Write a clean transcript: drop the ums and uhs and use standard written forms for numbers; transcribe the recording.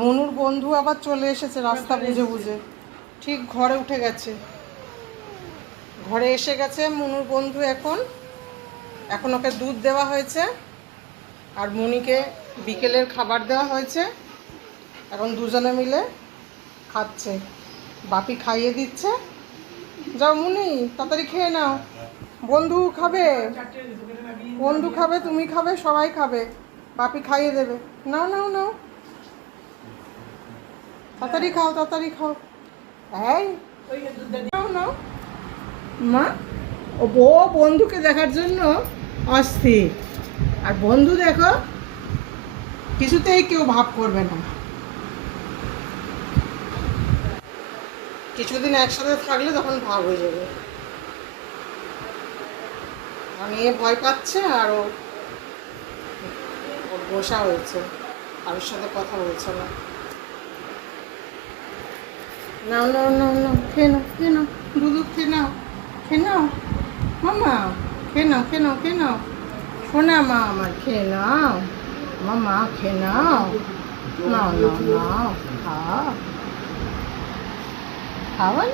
মনুর বন্ধু আবার চলে এসেছে রাস্তা বুঝে বুঝে, ঠিক ঘরে উঠে গেছে, ঘরে এসে গেছে মনুর বন্ধু। এখন ওকে দুধ দেওয়া হয়েছে আর মুনিকে বিকেলের খাবার দেওয়া হয়েছে। এখন দুজনে মিলে খাচ্ছে, বাপি খাইয়ে দিচ্ছে। যাও মুনি, তাড়াতাড়ি খেয়ে নাও। বন্ধু খাবে, বন্ধু খাবে, তুমি খাবে, সবাই খাবে, বাপি খাইয়ে দেবে। নাও নাও নাও, তাড়াতাড়ি খাও, তাড়াতাড়ি খাও। এই নাও নাও মা। ও বন্ধুকে দেখার জন্য অস্থির। আর বন্ধু দেখো কিছুতেই কেউ ভাব করবে না। কিছুদিন একসাথে থাকলে তখন ভাব হয়ে যাবে। আমি ভয় পাচ্ছে আর ও বসা হয়েছে, কারোর সাথে কথা বলছে না। নাও নাও নাও নাও, খেয়ে নাও, খেয়ে নাও, দুধ খেয়ে নাও, খেয়ে নাও মামা, খেয়ে নাও, খেয়ে নাও, খেয়ে নাও শোনা মা আমার, খেয়ে নাও মামা, খেয়ে নাও, নাও নাও নাও, খাও খাওয়া